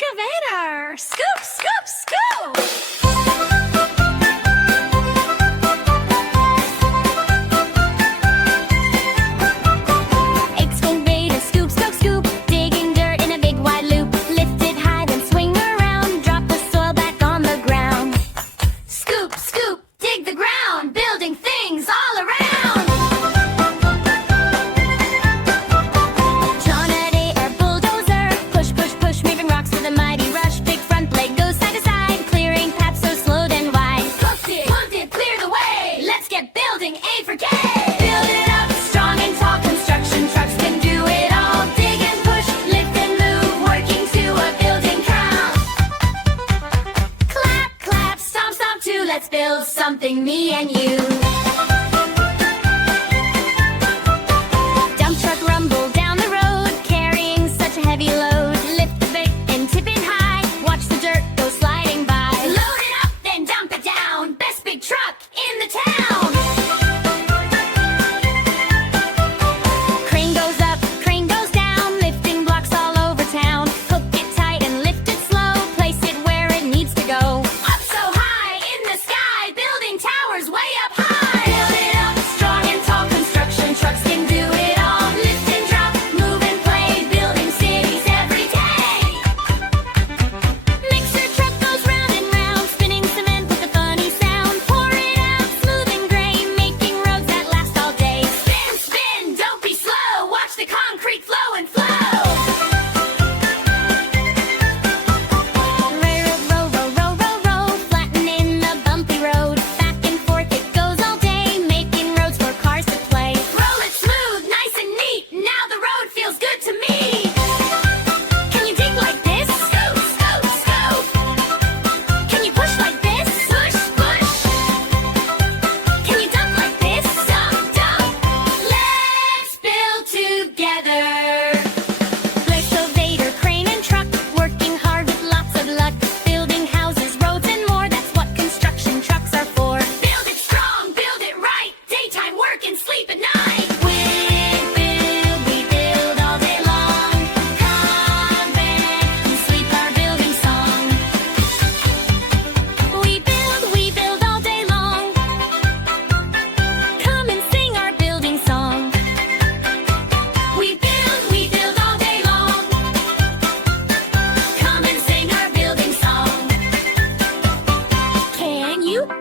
excavator! Scoop, scoop, scoop! Let's build something, me and you. Dump truck rumble down the road, carrying such a heavy load. Lift the bit and tip it high, watch the dirt go sliding by. Load it up, then dump it down, best big truck in the town. Crane goes up, crane goes down, lifting blocks all over town. Hook it tight and lift it slow, place it where it needs to go. Towers way up high. Build it up, strong and tall. Construction trucks can do it all. Lift and drop, move and play, building cities every day. Mixer truck goes round and round, spinning cement with a funny sound. Pour it out, smooth and gray, making roads that last all day. Spin, spin, don't be slow. Watch the concrete flow and flow.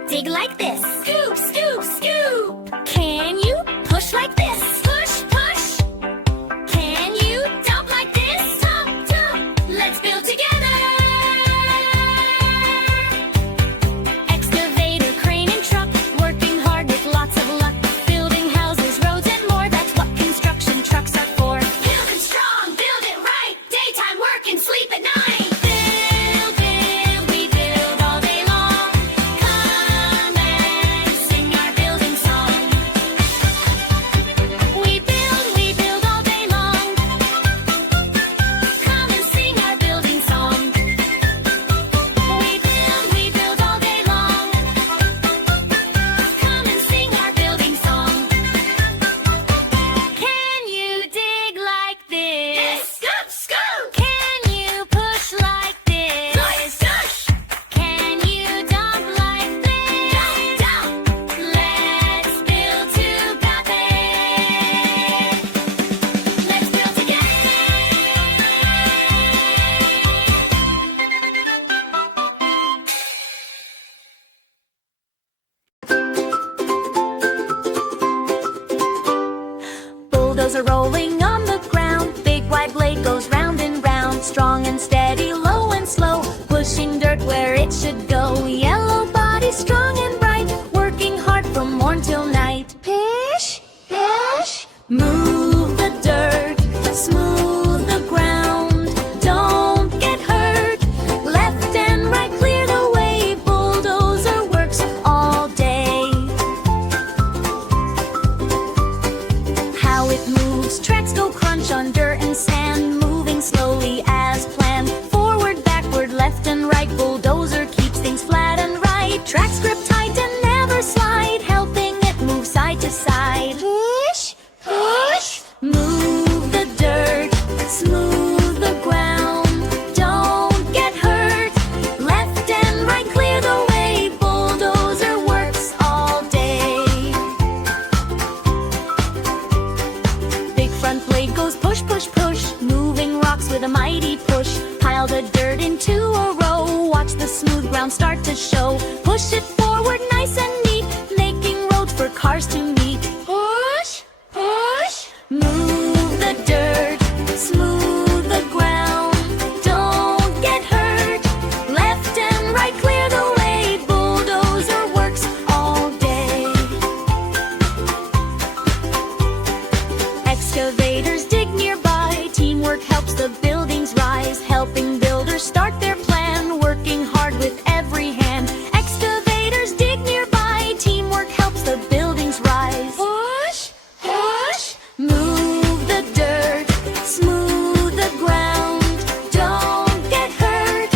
Dig like this. Scoop, scoop, scoop. Can you push like this? Push, push. Can you dump like this? Dump, dump. Let's build together. Excavator, crane, and truck, working hard with lots of luck. Building houses, roads, and more. That's what construction trucks are for. Building strong, build it right. Daytime work and sleep at night. Bulldozer rolling on the ground, big wide blade goes round and round, strong and steady, low and slow, pushing dirt where it should go. Yellow body, strong and bright, working hard from morn till night. Pish, pish, move the dirt, smooth the ground, don't get hurt. Left and right, clear the way, bulldozer works all day. How it moves, tracks ground start to show. Push it forward nice and neat, making roads for cars to meet. Push, push. Move the dirt, smooth the ground. Don't get hurt. Left and right, clear the way. Bulldozer works all day. Excavators dig nearby. Teamwork helps the buildings rise. Helping builders start their plan. Working hard with every hand. Excavators dig nearby. Teamwork helps the buildings rise. Push, push. Move the dirt, smooth the ground. Don't get hurt.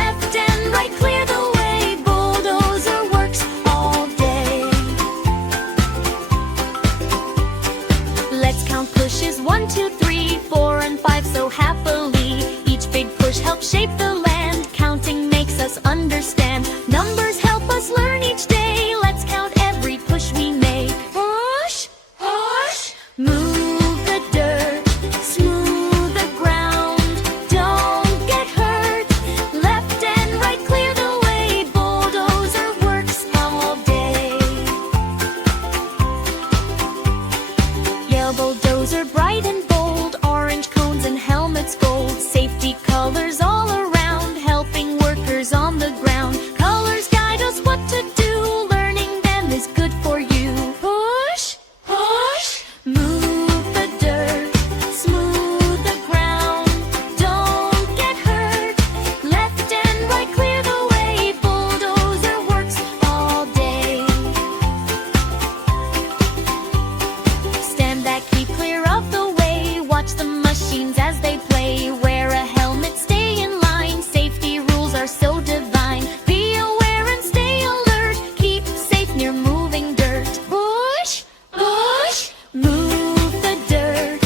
Left and right, clear the way. Bulldozer works all day. Let's count pushes. 1, 2, 3, 4, and 5 so happily. Each big push helps shape the land. Counting makes us understand. Numbers help us learn each day. Let's count every push we make. Push, push. Move the dirt, smooth the ground. Don't get hurt. Left and right, clear the way. Bulldozer works all day. Yellow bulldozer, bright and bold. Orange cones and helmets gold. Safety colors all around, helping workers on the ground. Colors guide us what to do. Learning them is good for you. Push, push. Move the dirt, smooth the ground. Don't get hurt. Left and right, clear the way. Bulldozer works all day. Stand back, keep clear of the way. Watch the machines as they play. Wear a helmet, stay in line. Safety rules are so divine. Be aware and stay alert. Keep safe near moving dirt. Push, push. Move the dirt,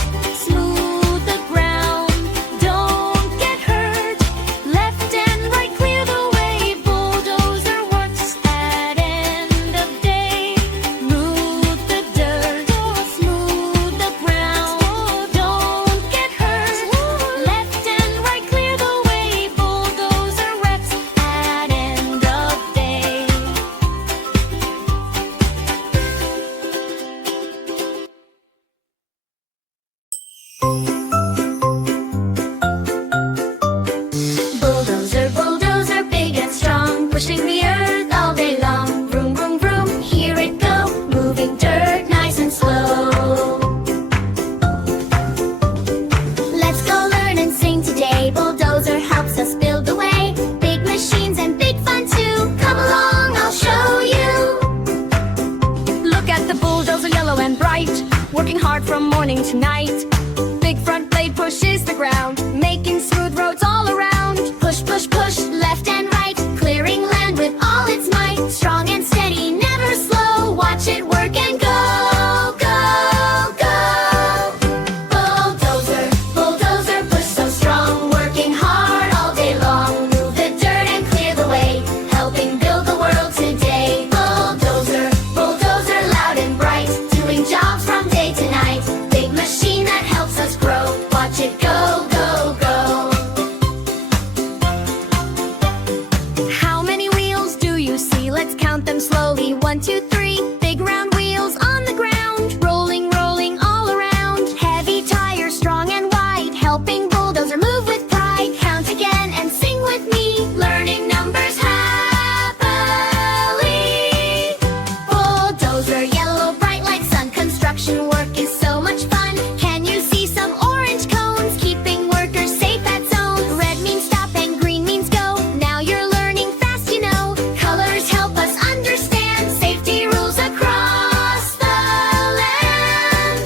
smooth the ground. Don't get hurt. Left and right, clear the way. Bulldozer works at end of day. Move the dirt, smooth the ground. Don't get hurt. Left and right, clear the way. Bulldozer works at end of day. Bulldozer, bulldozer, big and strong, pushing the earth all day long. Vroom, vroom, vroom, here it go, moving dirt nice and slow. Let's go learn and sing today. Bulldozer helps us build the way. Big machines and big fun too. Come along, I'll show you. Look at the bulldozer, yellow and bright, working hard from morning to night. Big front blade pushes the ground, making smooth roads all around. Push, push, push, left and right, clearing land with all its might. Strong and steady, never slow. Watch it work and go, go, go. Bulldozer, bulldozer, push so strong, working hard all day long. Move the dirt and clear the way, helping build the world today. Bulldozer, bulldozer, loud and bright, doing jobs from day to night. Big machine that helps us grow. Watch it go, go, go. How many wheels do you see? Let's count them slowly. 1, 2, 3. Big round wheels on the ground, rolling, rolling all around. Heavy tires, strong and wide, helping bulldozer move with pride. Count again and sing with me, learning numbers happily. Bulldozer, yellow, bright like sun. Construction work is so much fun. Can you see some orange cones, keeping workers safe at zone? Red means stop and green means go. Now you're learning fast, you know. Colors help us understand safety rules across the land.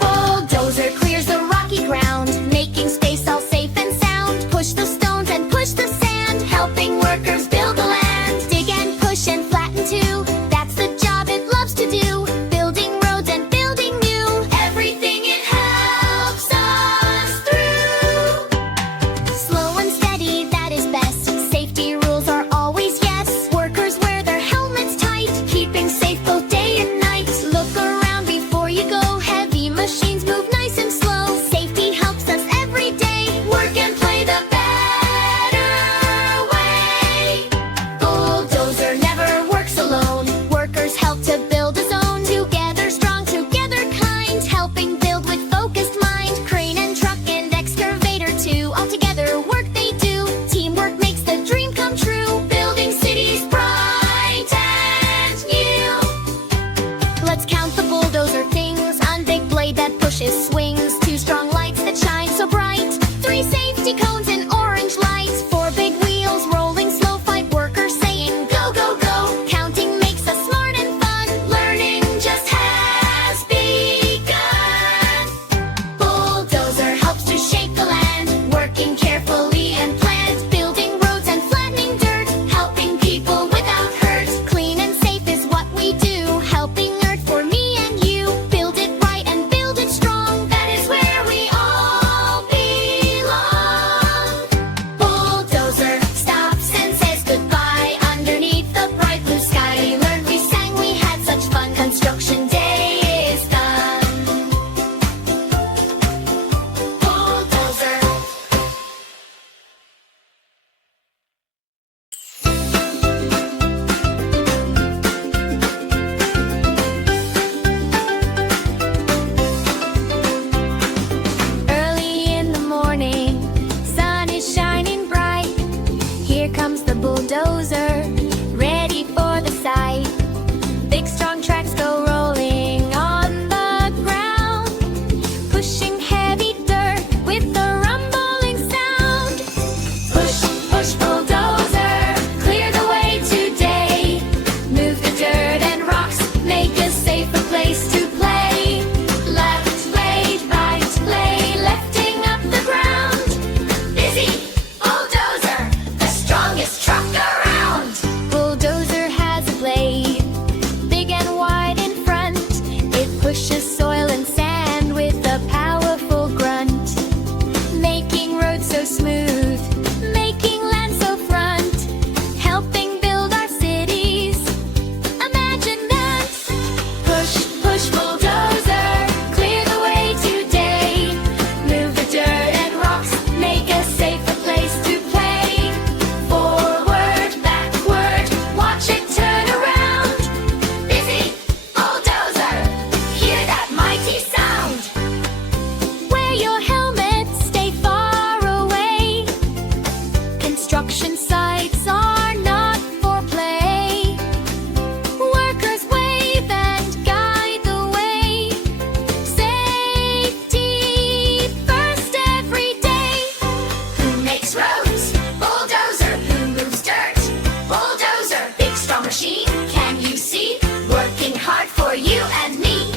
Bulldozer clears the rocky ground, making space all safe and sound. Push the stones and push the sand, helping workers build the land. Dig and push and flatten too, that's the job it loves to do. Building roads and building new, everything it helps us through. Slow and steady, that is best. Safety rules are always yes. Workers wear their helmets tight, keeping safe both day and night. Look around before you go, heavy machines move nice and slow. Safety helps us every day, work and play the better bulldozer, ready for the site. Big strong tracks go rolling on the ground, pushing heavy dirt with a rumbling sound. Push, push, bulldozer, clear the way today. Move the dirt and rocks, make a safer place to play. Left blade, right blade, lifting up the ground. Busy, bulldozer, the strongest truck around. Bulldozer has a blade, big and wide in front. It pushes soil and sand with a powerful grunt, making roads so smooth, making land so front, helping build our cities. Imagine that. Push, push, bulldozer, clear the way today. Move the dirt and rocks, make a safer place to play. Forward, backward, watch it turn around. Busy, bulldozer, hear that mighty sound. Wear your helmet, stay far away. Construction sites are not for play. Workers wave and guide the way. Safety first every day. Who makes roads? Bulldozer. Who moves dirt? Bulldozer. Big strong machine, can you see? Working hard for you and me.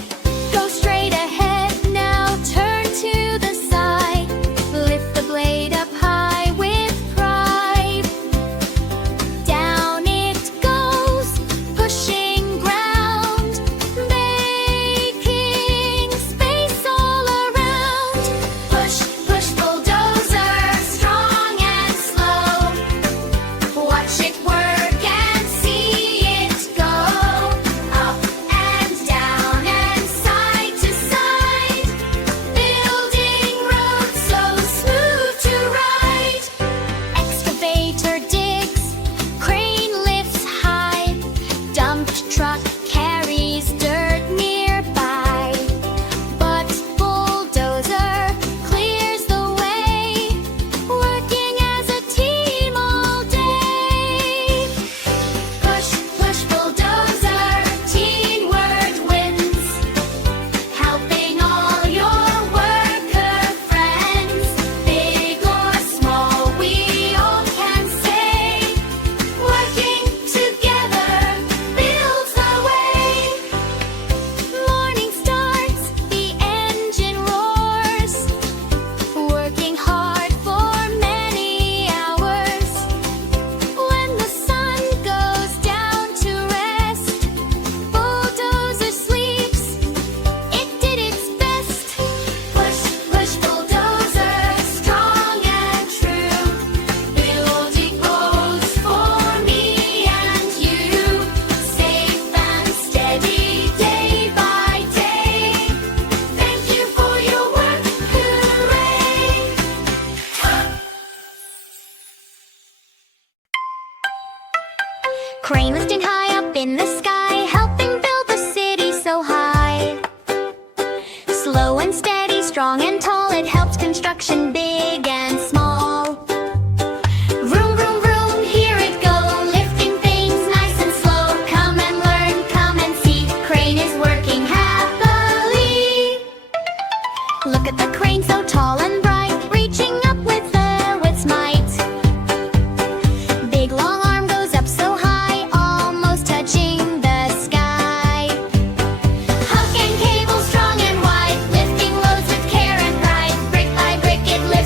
Go straight ahead now, turn to the side. Lift the blade up high with pride. Down it goes, pushing ground, making space all around. Push, push, bulldozer, strong and slow. Watch it work and see it go. Up and down and side to side, building roads so smooth to ride. Excavator digs, crane lifts high, dump truck carries dirt nearby. But bulldozer clears the way, working as a team all day. Push, push, bulldozer, teamwork wins, helping all your worker friends. Big or small, we all can say, working together builds the way. Morning starts, the engine roars, working hard for many hours. When the sun goes down to rest, bulldozer sleeps, it did its best. Push, push, bulldozer, strong and true, building roads for me and you. Safe and steady day by day. Thank you for your work, hooray! Crane lifting high up in the sky, helping build the city so high. Slow and steady, strong and tall, it helps construction big and small. Vroom, vroom, vroom, here it go, lifting things nice and slow. Come and learn, come and see, crane is working happily. Look at the crane so tall and bright, reaching up with its might. Big long arm goes up so high, almost touching the sky. Hook and cable strong and wide, lifting loads with care and pride. Brick by brick it lifts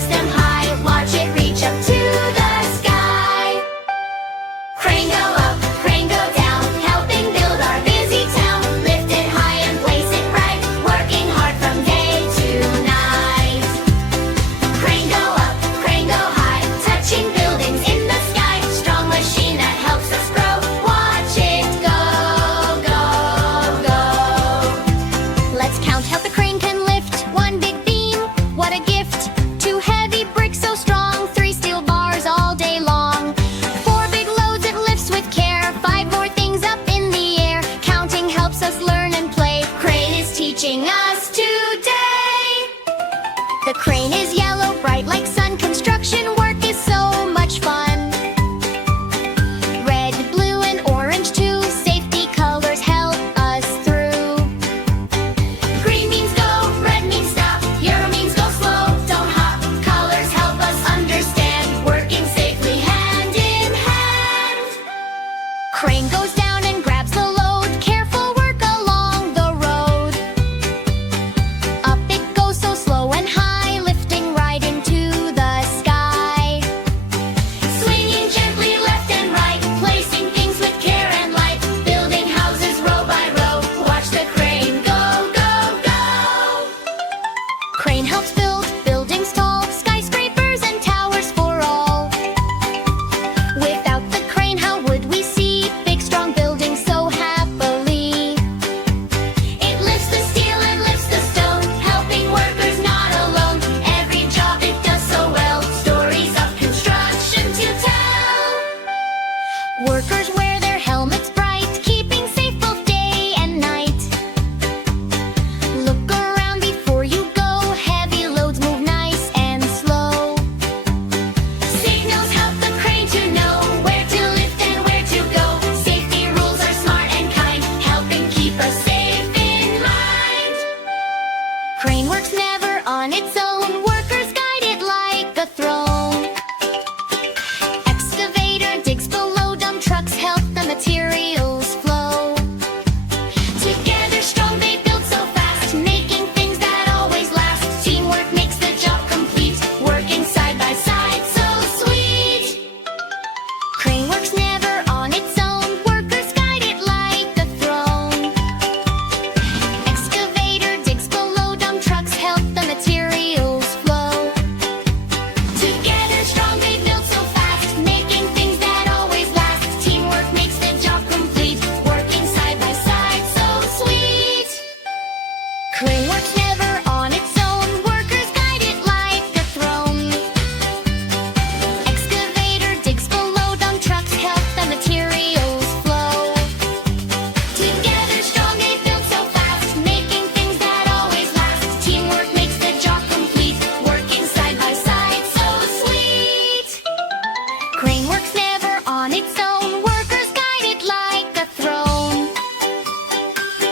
Crane works never on its own. Workers guide it like a throne.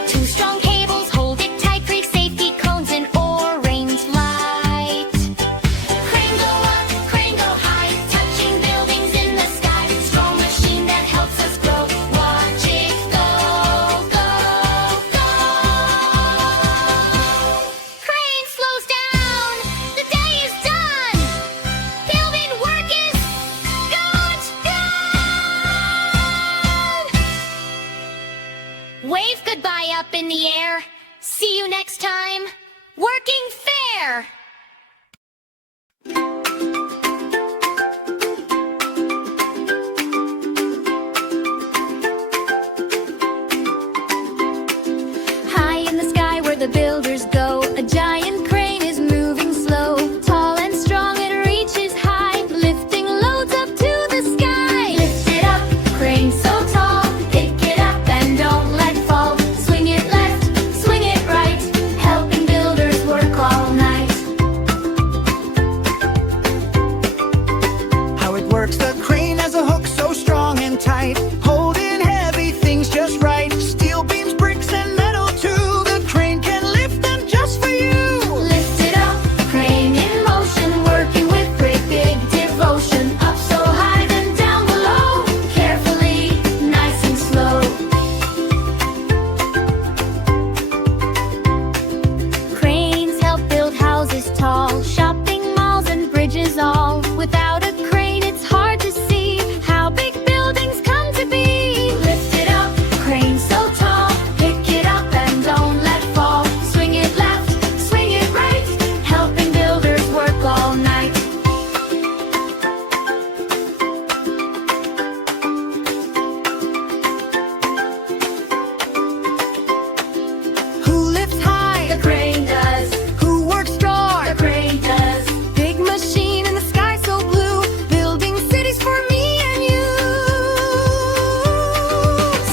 Two strong cables hold it tight. Create safety cones and orange light. Crane go up, crane go high, touching buildings in the sky. Strong machine that helps us grow. Watch it go, go, go. Crane slows down. The day is done. Building work is good. Wave goodbye up in the air. See you next time. Working fair. High in the sky where the builders go, a giant crane is moving slow. Tall and strong, it reaches high, lifting loads up to the sky. Lift it up, crane so tall, pick it up and don't let fall. Swing it left, swing it right, helping builders work all night. How it works, the crane has a hook so strong and tight, holding heavy things just right. Steel beams, bricks, and metal too. The crane can lift them just for you. Lift it up, crane in motion, working with great big devotion. Up so high, then down below, carefully, nice and slow. Cranes help build houses tall, shopping malls and bridges all. Without a crane, it's hard to see how big buildings come to be. Lift it up, crane so tall, pick it up and don't let fall. Swing it left, swing it right, helping builders work all night. Who lifts high? The crane does, Who works strong? the crane does. Big machine in the sky so blue, building cities for me and you.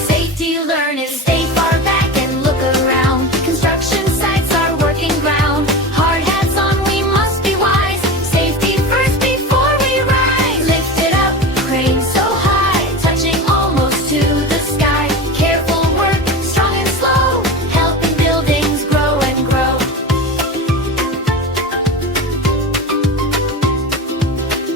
Safety learners stay far back and look around. Construction sites are working ground. Hard hats on, we must be wise. Safety first before we rise. Lift it up, crane so high, touching almost to the sky. Careful work, strong and slow, helping buildings grow and grow.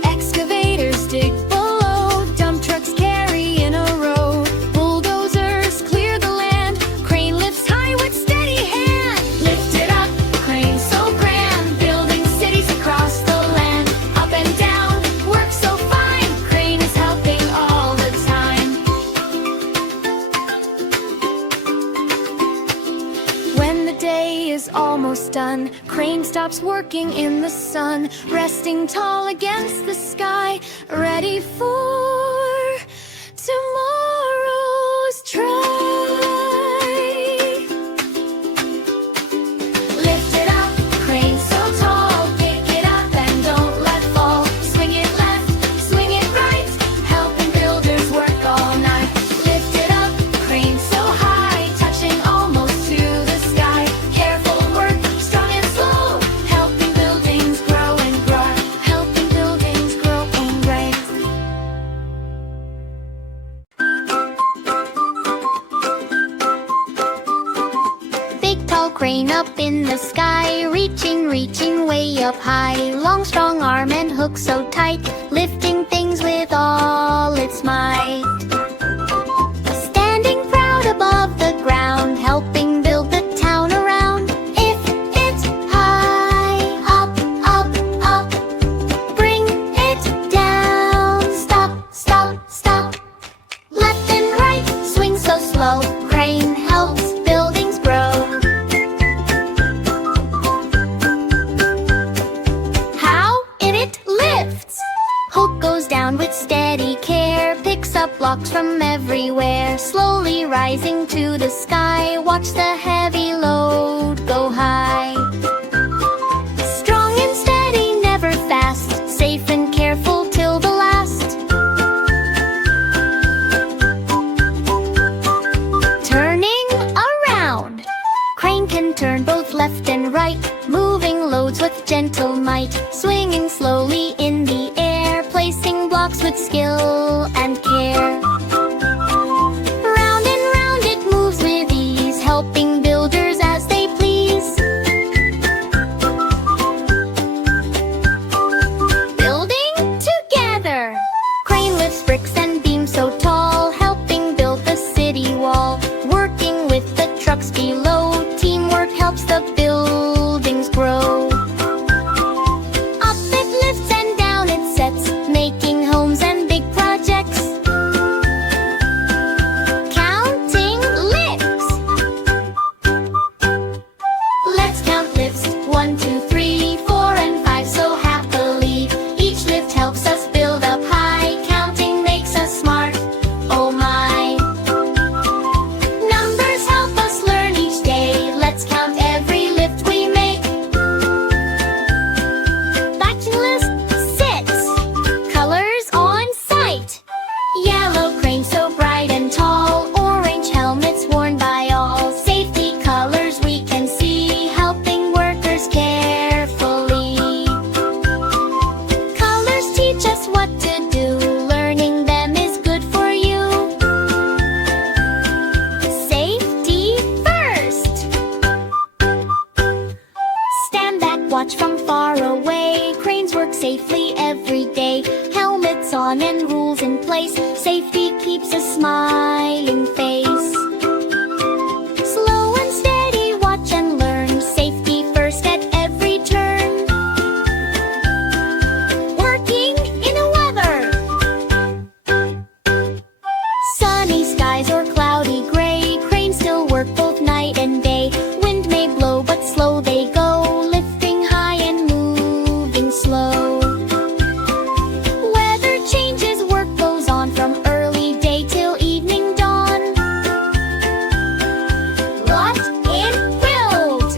Excavators dig below, dump trucks carry in a row. Bulldozers clear the land, crane lifts high with steady hand. Lift it up, crane so grand, building cities across the land. Up and down, work so fine, crane is helping all the time. When the day is almost done, crane stops working in the sun, resting tall against the sky, ready for tomorrow's try. Lift it up, crane so tall, pick it up and don't let fall. Swing it left, swing it right, helping builders work all night. Lift it up, crane so high, touching almost to the sky. Careful work, strong and slow, helping buildings grow and grow, helping buildings grow and grow. Big tall crane up in the sky, reaching, reaching way up high. Long strong arm and hook so tight, lifting things with all its might. Standing proud above the ground, helping build the town around. If it's high, up, up, up, bring it down. Stop, stop, stop. Left and right, swing so slow, crane helps buildings grow. How? It lifts. Hook goes down with steady care, picks up blocks from everywhere, slowly rising to the sky. Watch the heavy load go high. Strong and steady, never fast, safe and careful till the last. Turning around, crane can turn both left and right, moving loads with gentle might, swinging slowly in the air, placing blocks works with skill and care. Round and round it moves with ease, helping builders as they please. Building together. Crane lifts bricks and beams so tall, helping build the city wall. Working with the trucks below, teamwork helps the buildings grow. Up it lifts and down it sets, making homes and big projects. Counting lifts. Let's count lifts. 1, 2, 3, 4, and 5 so happily. Each lift helps us build up high. Counting makes us smart. Oh my. Numbers help us learn each day. Let's count every lift we make. Batching list 6. Colors on sight. Yellow crane so bright and tall. Orange helmets worn by all. Safety colors we can see, helping workers carefully. Colors teach us what to do. Learning them is good for you. Safety first. Stand back, watch from far away. Cranes work safely every day. Helmets on and rules in place. Safety keeps a smiling face. Slow and steady, watch and learn. Safety first at every turn. Working in the weather. Sunny skies or cloudy gray, cranes still work both night and day. Wind may blow but slow they go, lifting high and moving slow. Weather changes, work goes on from early day till evening dawn. What in build?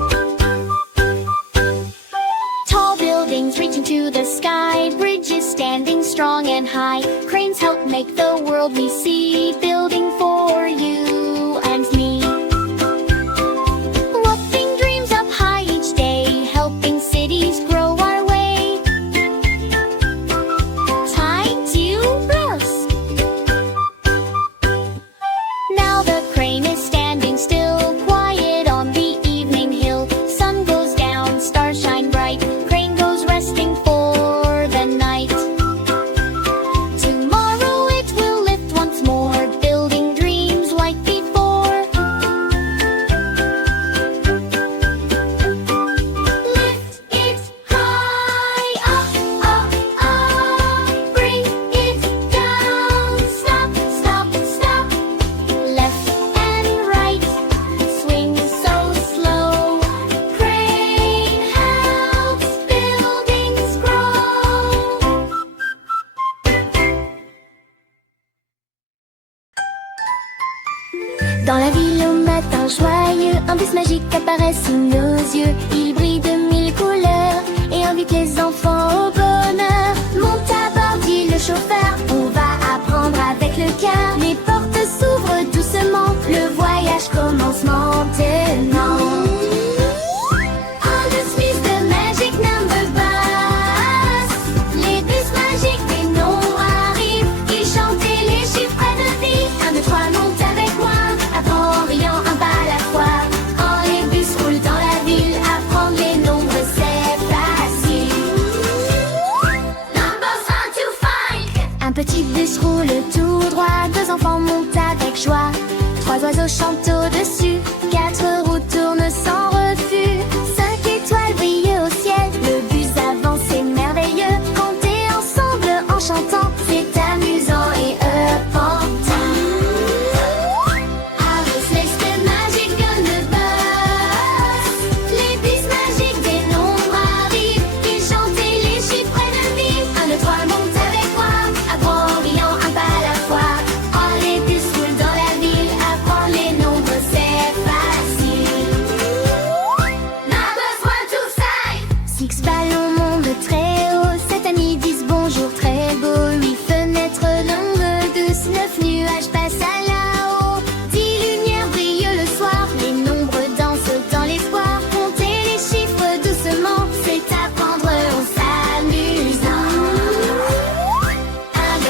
Tall buildings reaching to the sky, bridges standing strong and high. Cranes help make the world we see, building for you and me. Lifting dreams up high each day, helping cities grow our way. Time to rest. Now the crane is standing still, quiet on the evening hill. Sun goes down, stars shine bright. Crane goes resting for the night. Tomorrow it will lift once more, building dreams like before. Lift it high, up, up, up. Bring it down, stop, stop, stop. Left and right, swing so slow. Crane helps buildings grow. Dans la ville au matin joyeux, un bus magique apparaît sous nos yeux. Il brille de 1000 couleurs et invite les enfants au bonheur. Monte à bord, dit le chauffeur, on va apprendre avec le cœur. Les portes s'ouvrent doucement, le voyage commence maintenant. On the Smith, the magic number bus. Les bus magiques des nombres arrivent. Ils chantent et les chiffres de vie. 1, 2, 3, monte avec moi. Apprends en riant un pas à la fois. Quand les bus roulent dans la ville, apprendre les nombres c'est facile. Numbers 1 to 5. Un petit bus roule tout droit. 2 enfants montent avec joie. 3 oiseaux chantent au-dessus. 4 roues tournent sans refus. 5 étoiles brillent au ciel. Le bus avance, c'est merveilleux. Compter ensemble en chantant, c'est amusant et repentant. Alice laisse le magic on the bus. Les bus magiques des nombres arrivent. Ils chantent et les chiffres de vie. 1, 2, 3, monte avec moi. Apprends en riant un pas à la fois. Quand les bus roulent dans la ville, apprends les nombres c'est facile. Numbers 1 to 5. 6 ballons montent très haut. 7 amis disent bonjour très beau. 8 fenêtres longues, douces. 9 nuages passent à là-haut. 10 lumières brillent le soir. Les nombres dansent dans l'espoir. Compter les chiffres doucement, c'est apprendre en s'amusant. 1, 2,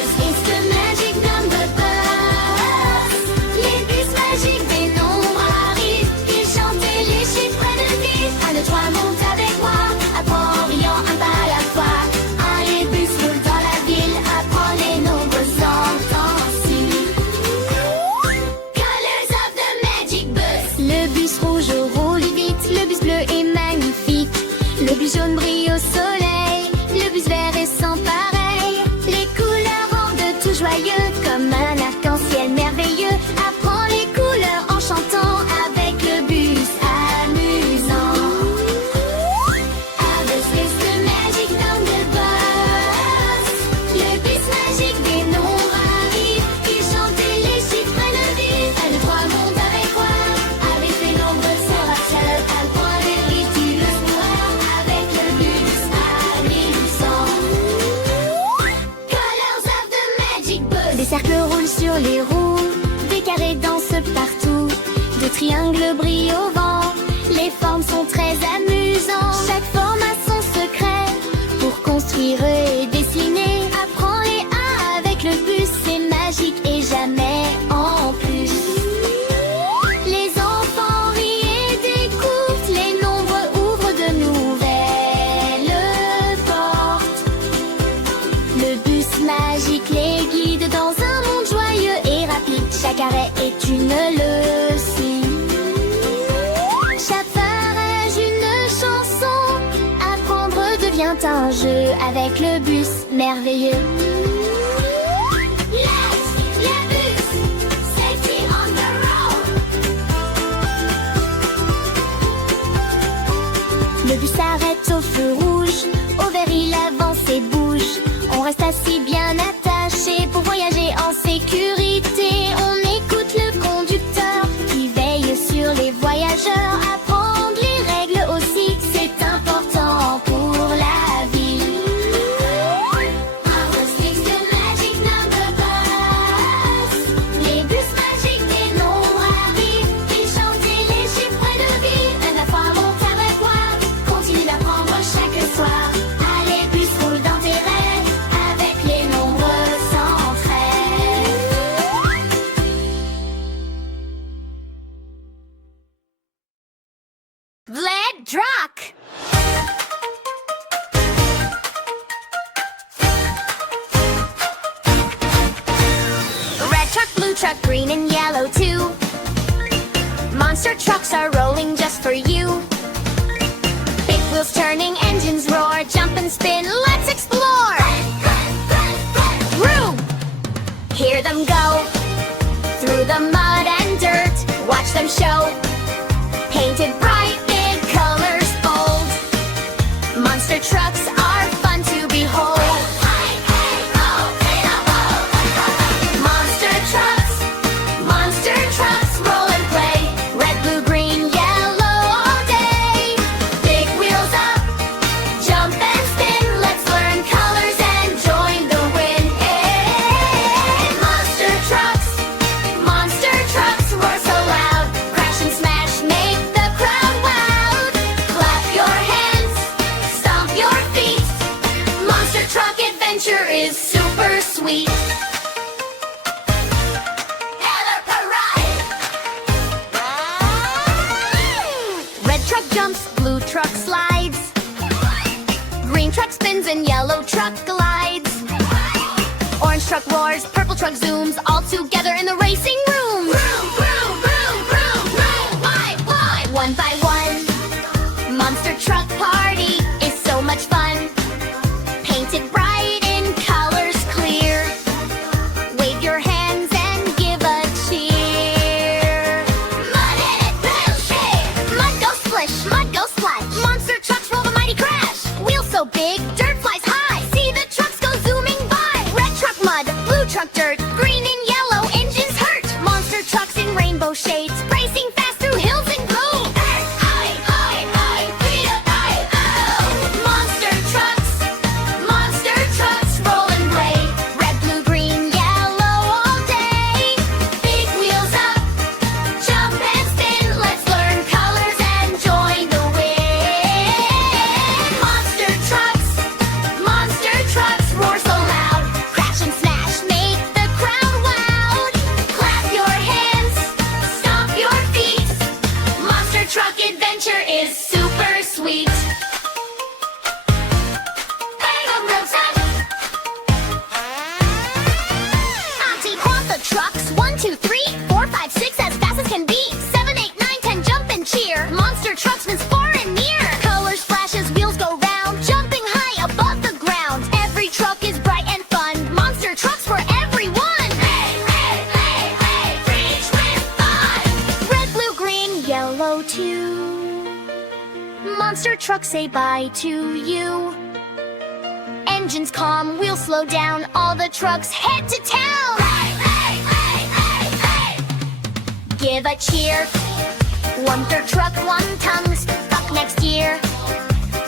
joyeux, comme un arc-en-ciel merveilleux. Apprends les couleurs en chantant avec le bus amusant. Others is the magic number bus. Le bus magique des nombres arrive. Il chante et les chiffres le vivent. 1, 2, 3, monte avec moi. Avec les nombres sera seul. Apprends les rythmes le soir. Avec le bus amusant. Colors of the magic bus. Des cercles roulent sur les roues. Des carrés dansent partout. De triangles brillent au vent. Les formes sont très amusantes. Chaque forme a son secret pour construire et dessiner. Apprends les A avec le bus, c'est magique et jamais en plus. Les enfants rient et découvrent. Les nombres ouvrent de nouvelles portes. Le bus magique les guide dans un monde joyeux et rapide. Chaque arrêt est une leçon. Chaque phrase une chanson. Apprendre devient un jeu avec le bus merveilleux. Let's le bus, safety on the road. Le bus s'arrête au feu rouge. Au vert il avance et bouge. On reste assis bien attaché pour voyager en sécurité. On écoute le conducteur qui veille sur les voyageurs. Apprendre les règles aussi, c'est important pour la vie. Ours is the magic number bus. Les bus magiques des nombres arrivent. Ils chantent et les chiffres de vie. 1, 2, 3, monte avec moi. Continue d'apprendre chaque soir. Allez, bus, roule dans tes rêves. Avec les nombres sans trêve. Bled Drock. Red truck, blue truck, green and yellow too. Monster trucks are rolling just for you. Big wheels turning, engines roar, jump and spin, let's explore. Vroom! Hear them go through the mud and dirt. Watch them show, painted bright, big colors bold. Monster trucks are fun to behold. Monster trucks, roll and play. Red, blue, green, yellow all day. Big wheels up, jump and spin. Let's learn colors and join the win. Monster trucks, roar so loud. Crash and smash, make the crowd wild. Clap your hands, stomp your feet. Monster truck adventure is super sweet. Red truck jumps, blue truck slides. Green truck spins and yellow truck glides. Orange truck roars, purple truck zooms, all together in the racing room. Vroom, vroom, vroom, vroom, vroom. Why? One by one. Monster truck party is so much fun. Painted bright in colors clear. Wave your hands and give a cheer. Mud in it, bullshit. Mud goes splish, mud goes splash. Monster trucks roll the mighty crash. Wheels so big, dirt flies high. See the trucks go zooming by. Red truck mud, blue truck dirt, green and yellow engines hurt. Monster trucks in rainbow shades, racing fast through hills and glades. Monster trucks, roll and play. Red, blue, green, yellow all day. Big wheels up, jump and spin. Let's learn colors and join the win. Monster trucks, roar so loud. Crash and smash, make the crowd wild. Clap your hands, stomp your feet. Monster truck adventure is super sweet. Hang on, real time. Auntie, count the trucks. 1, 2, 3, 4, 5, 6, as fast as can be. 7, 8, 9, 10, jump and cheer. Monster trucks spins far and near. Colors flashes, wheels go round, jumping high above the ground. Every truck is bright and fun. Monster trucks for everyone. monster trucks say bye to you. Engines calm, wheels slow down, all the trucks head to town. Give a cheer. One third truck, one tongue, stuck next year.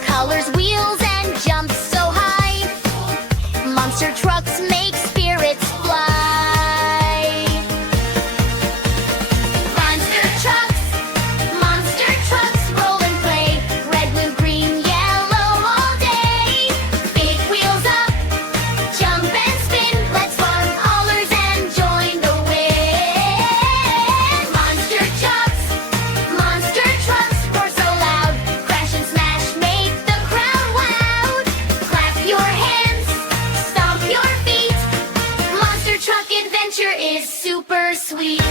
Colors, wheels, and jumps so high. Monster trucks make spirits fly. Monster trucks roll and play. Red, blue, green, yellow all day. Big wheels up, jump and spin. Let's fun hollers and join the wind. Monster trucks roar so loud. Crash and smash, make the crowd loud. Clap your hands, stomp your feet. Monster truck adventure is super sweet.